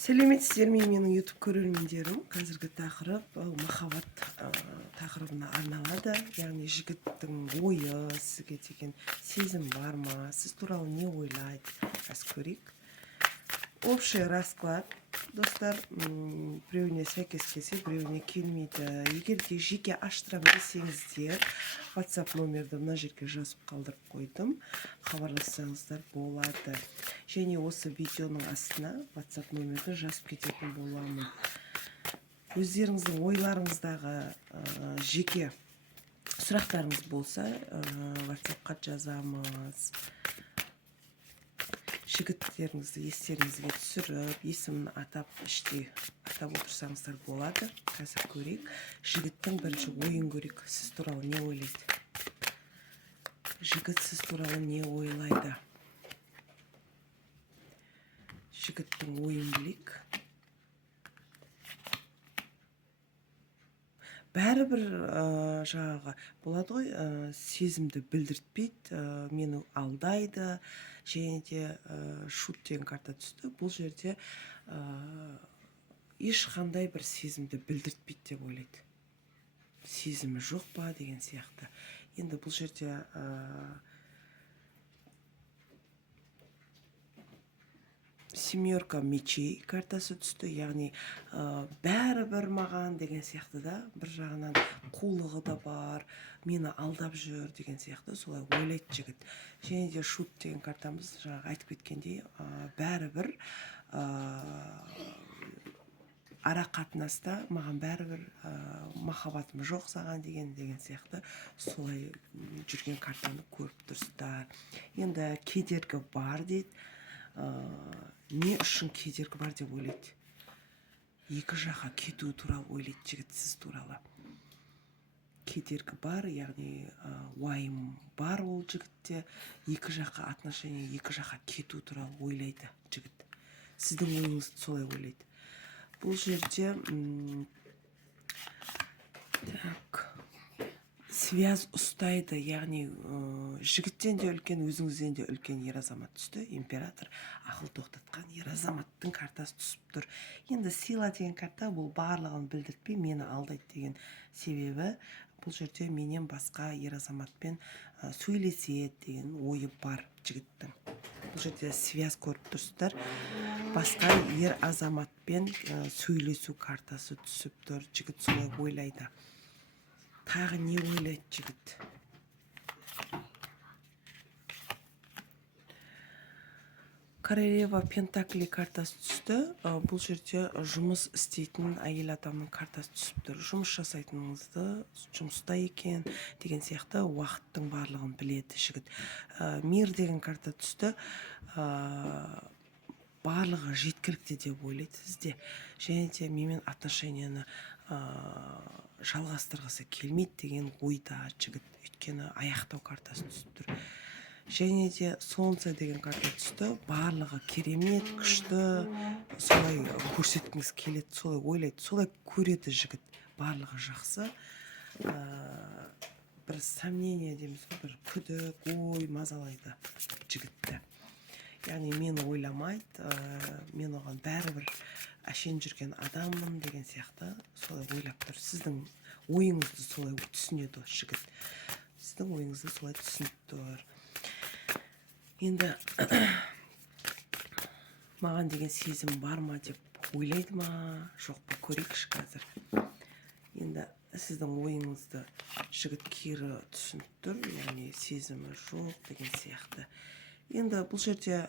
Сәлеметсіздер ме менің YouTube көрермендерім? Қазіргі тақырып махаббат тақырыбына арналады. Яғни жігіттің ойы, сізге деген сезім бар ма? Сіз туралы не ойлайды? Аз көрейік. Общий расклад, достар, біреуіне сәйкес келсе, біреуіне келмейді. Егер де жеке аштырамын десеңіздер, WhatsApp номерді мына жерге жазып қалдырып қойдым. Хабарлассаңыздар болады. Және осы видеоның астына WhatsApp номерді жазып кететін боламын. Өздеріңіздің ойларыңыздағы жеке сұрақтарыңыз болса, WhatsApp-қа жазамыз. Жігіттеріңізді естеріңізге түсіріп, есімін атап іште атап отырсаңыздар болады. Қазір көрейік. Жігіттің бірінші ойын көрейік. Сіз туралы не ойлайды? Жігіт сіз туралы не ойлайды? Жігіттің ойын білейік. Бәрібір жаңағы болады ғой, сезімді білдіртпейді, мені алдайды, және де шут деген карта түсті. Бұл жерде ешқандай бір сезімді білдіртпейді деп ойлайды. Сезімі жоқ па деген сияқты. Енді бұл жерде семерка мечей картасы түсті, яғни бәрібір маған деген сияқты да, бір жағынан қулығы да бар, мені алдап жүр деген сияқты, солай ойлайды жігіт. Және де шут деген картамыз жаңағы айтып кеткендей, бәрібір ара қатынаста маған бәрібір махаббатым жоқ саған деген сияқты солай жүрген картаны көріп тұрсыздар. Енді кедергі бар дейді. Не үшін кедергі бар деп ойлайды? Екі жаққа кету туралы ойлайды жігіт сіз туралы. Кедергі бар, яғни уайым бар ол жігітте. Екі жаққа отношение, екі жаққа кету туралы ойлайды жігіт. Сіздің ойыңызды солай ойлайды. Бұл жерде связь ұстайды, яғни жігіттен де үлкен, өзіңізден де үлкен ер азамат түсті. Император, ақыл тоқтатқан ер азаматтың картасы түсіп тұр. Енді сила деген карта, бұл барлығын білдіртпей, мені алдайды деген себебі, бұл жерде менен басқа ер азаматпен сөйлеседі деген ойы бар жігіттің. Бұл жерде связь көріп тұрсыздар. Басқа ер азаматпен сөйлесу картасы түсіп тұр. Жігіт солай ойлайды. Тағы не ойлайды жігіт? Королева Пентакли картасы түсті. Бұл жерде жұмыс істейтін әйел адамның картасы түсіп тұр. Жұмыс жасайтыныңызды, жұмыста екен деген сияқты уақыттың барлығын біледі жігіт. Мир деген карта түсті. Барлығы жеткілікті деп ойлайды сізде. Және де менімен отношенияны жалғастырғысы келмейді деген ойда жігіт. Өйткені аяқтау картасы түсіп тұр. Және де солнце деген карта түсті. Барлығы керемет, күшті, солай көрсеткіңіз келеді, солай ойлайды, солай көреді жігіт. Барлығы жақсы. Бір сомнение дейміз, бір күдік, ой мазалайды жігітті. Яғни мені ойламайды, мен оған бәрібір әшен жүрген адаммын деген сияқты солай ойлап тұр. Сіздің ойыңызды солай түсінеді жігіт. Сіздің ойыңызды солай түсініп тұр. Енді маған деген сезім бар ма деп ойлайды ма, жоқ па, көрейікші қазір. Енді сіздің ойыңызды жігіт кері түсініп тұр, яғни сезімі жоқ деген сияқты. Енді бұл жерде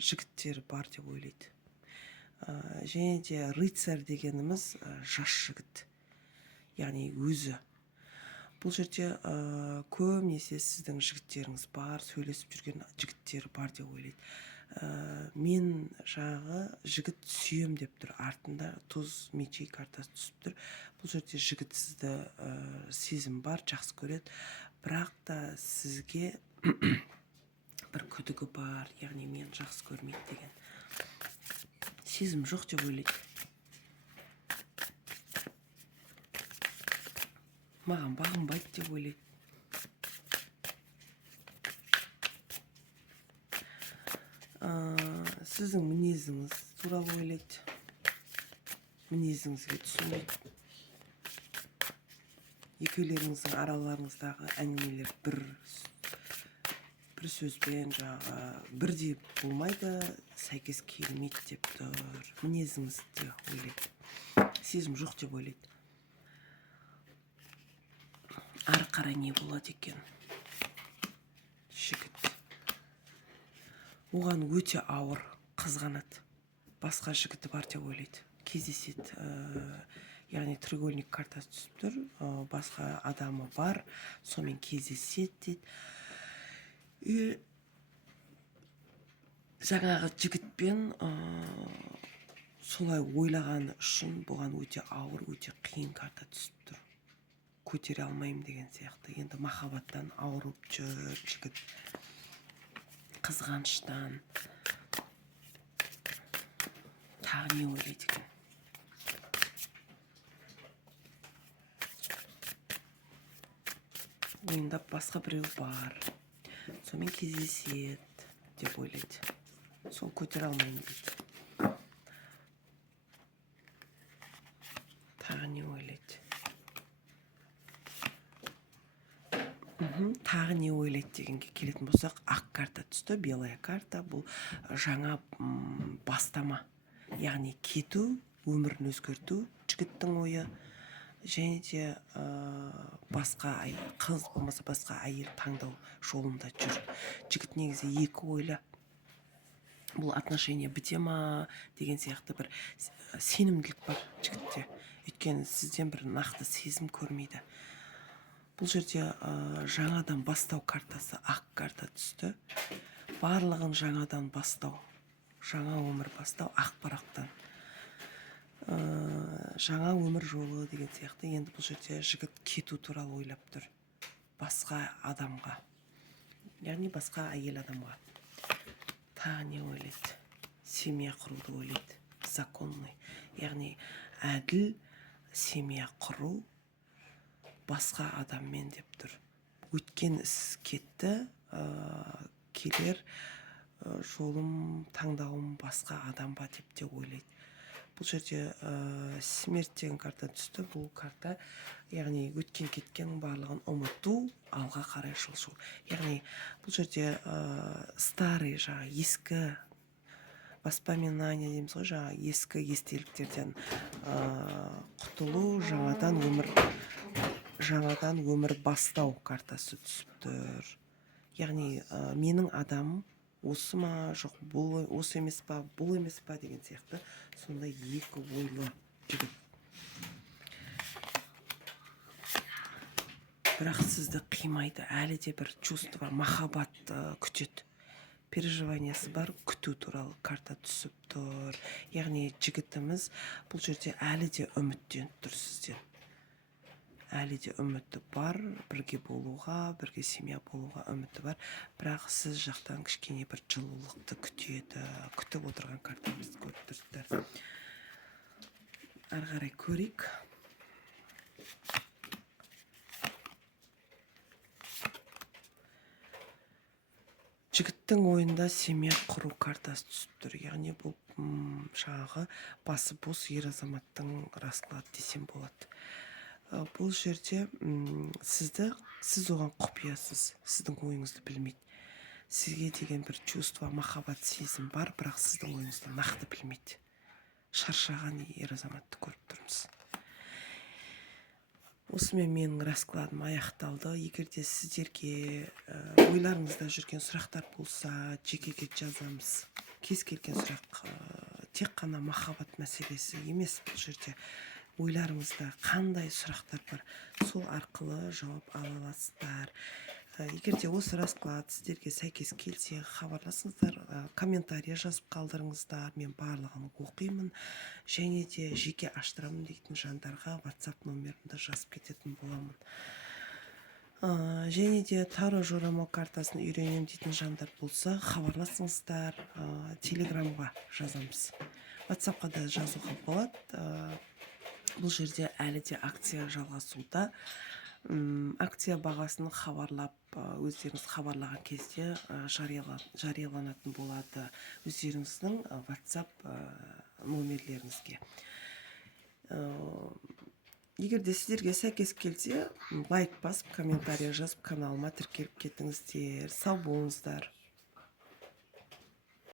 жігіттер бар деп ойлайды. Және де рыцарь дегеніміз жас жігіт, яғни өзі. Бұл жерде көбінесе сіздің жігіттеріңіз бар, сөйлесіп жүрген жігіттер бар деп ойлайды. Мен жағы жігіт сүйем деп тұр, артында туз мечей картасы түсіп тұр. Бұл жерде жігіт сізді сезім бар, жақсы көреді, бірақ та сізге бір күдігі бар, яғни мен жақсы көрмейді деген. Сезім жоқ деп ойлайды. Маған бағынбайды деп ойлайды. сіздің мінезіңіз туралы ойлайды, мінезіңізге түсінбейді. Екеулеріңіздің араларыңыздағы әңгімелер бір сөзбен бірдей болмайды, сәйкес келмейді деп тұр. Мінезіңізде ойлайды, сезім жоқ деп ойлайды. Ары қарай не болады екен? Жігіт оған өте ауыр, қызғанады, басқа жігіті бар деп ойлайды, кездеседі. Яғни треугольник картасы түсіп тұр, басқа адамы бар, сонымен кездеседі дейді. Жаңағы жігітпен солай ойлаған үшін бұған өте ауыр, өте қиын карта түсіп тұр. Көтере алмаймын деген сияқты. Енді махаббаттан ауырып жүр жігіт, қызғаныштан. Тағы не ойлайды екен? Ойында басқа біреу бар, сонымен кездеседі деп ойлайды. Сол көтере алмаймын дейді. Тағы не ойлайды? Тағы не ойлайды дегенге келетін болсақ, ақ карта түсті, белая карта. Бұл жаңа бастама, яғни кету, өмірін өзгерту, жігіттің ойы. Және де басқа қыз болмаса басқа әйел таңдау жолында жүр. Жігіт негізі екі ойлы. Бұл отношение біте ма деген сияқты бір сенімділік бар жігітте. Өйткені сізден бір нақты сезім көрмейді. Бұл жерде жаңадан бастау картасы, ақ карта түсті. Барлығын жаңадан бастау, жаңа өмір бастау, ақ парақтан. Жаңа өмір жолы деген сияқты. Енді бұл жерде жігіт кету туралы ойлап тұр. Басқа адамға, яғни басқа әйел адамға. Тағы не ойлайды? Семья құруды ойлайды. Законный, яғни әділ семья құру басқа адаммен деп тұр. Өткен іс кетті, келер жолым, таңдауым басқа адамға деп те ойлайды. Бұл жерде смерть деген карта түсті. Бұл карта, яғни өткен кеткен барлығын ұмыту, алға қарай жылжу. Яғни бұл жерде старый, ескі воспоминания дейміз ғой, ескі естеліктерден құтылу, жаңадан өмір бастау картасы түсіп тұр. Яғни менің адамым осы ма, жоқ, бұл осы емес па, бұл емес па деген сияқты. Сондай екі ойлы жігіт. Бірақ сізді қимайды, әлі де бір чувство, махаббат күтеді. Переживаниясы бар, күту туралы карта түсіп тұр. Яғни жігітіміз бұл жерде әлі де үміттеніп тұр сізден. Әлі де үміті бар, бірге болуға, бірге семья болуға үміті бар. Бірақ сіз жақтан кішкене бір жылулықты күтеді, күтіп отырған картамызды көріп тұрсыздар. Ары қарай көрейік. Жігіттің ойында семья құру картасы түсіп тұр. Яғни бұл жаңағы басы бос ер азаматтың расклады десем болады. Бұл жерде сіз оған құпиясыз, сіздің ойыңызды білмейді. Сізге деген бір чувство, махаббат, сезім бар, бірақ сіздің ойыңызды нақты білмейді. Шаршаған ер азаматты көріп тұрмыз. Осымен менің раскладым аяқталды. Егер де сіздерге ойларыңызда жүрген сұрақтар болса, жекеге жазамыз. Кез келген сұрақ тек қана махаббат мәселесі емес, бұл жерде ойларыңызда қандай сұрақтар бар, сол арқылы жауап ала аласыздар. Егер де осы расклад сіздерге сәйкес келсе, хабарласыңыздар, комментария жазып қалдырыңыздар, мен барлығын оқимын. Және де жеке аштырамын дейтін жандарға WhatsApp номерімді жазып кететін боламын. Және де таро жорамал картасын үйренем дейтін жандар болса, хабарласыңыздар, телеграмға жазамыз. WhatsAppқа да жазуға болады. Бұл жерде әлі де акция жалғасуда. акция бағасын хабарлап, өздеріңіз хабарлаған кезде жарияланатын болады өздеріңіздің WhatsApp номерлеріңізге. Егер де сіздерге сәйкес келсе, лайк басып, комментарий жазып, каналыма тіркеліп кетіңіздер. Сау болыңыздар.